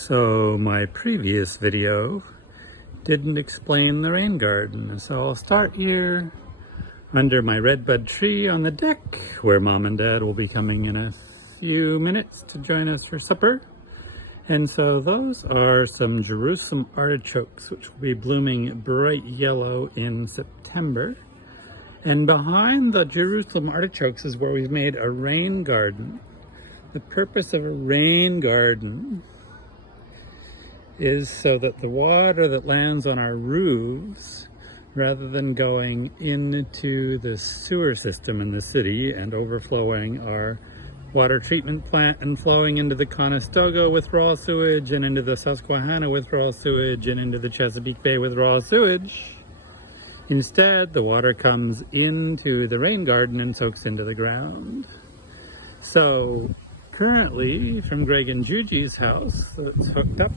So my previous video didn't explain the rain garden, so I'll start here under my redbud tree on the deck where Mom and Dad will be coming in a few minutes to join us for supper. And so those are some Jerusalem artichokes, which will be blooming bright yellow in September. And behind the Jerusalem artichokes is where we've made a rain garden. The purpose of a rain garden is so that the water that lands on our roofs, rather than going into the sewer system in the city and overflowing our water treatment plant and flowing into the Conestoga with raw sewage and into the Susquehanna with raw sewage and into the Chesapeake Bay with raw sewage, instead the water comes into the rain garden and soaks into the ground. So currently, from Greg and Juji's house, it's hooked up,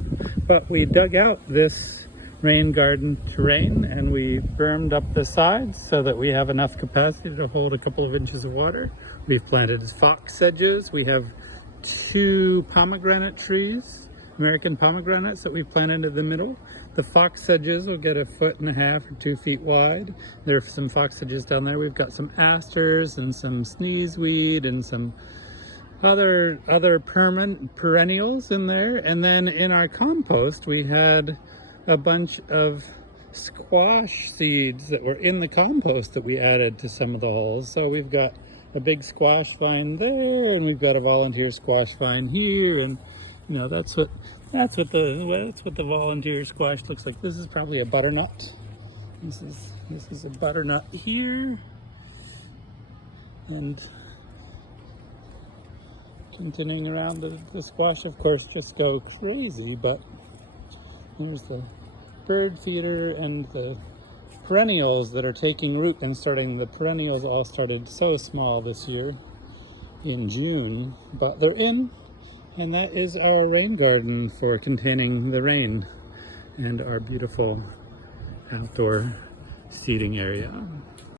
but we dug out this rain garden terrain and we bermed up the sides so that we have enough capacity to hold a couple of inches of water. We've planted fox sedges. We have 2 pomegranate trees, American pomegranates, that we've planted in the middle. The fox sedges will get 1.5 feet or 2 feet wide. There are some fox sedges down there. We've got some asters and some sneezeweed and some other perennials in there. And then in our compost we had a bunch of squash seeds that were in the compost that we added to some of the holes. So we've got a big squash vine there, and we've got a volunteer squash vine here, and you know that's what the volunteer squash looks like. This is probably a butternut. This is a butternut here, and continuing around the squash, of course, just go crazy. But here's the bird feeder and the perennials that are taking root and starting. The perennials all started so small this year in June, but they're in, and that is our rain garden for containing the rain and our beautiful outdoor seating area.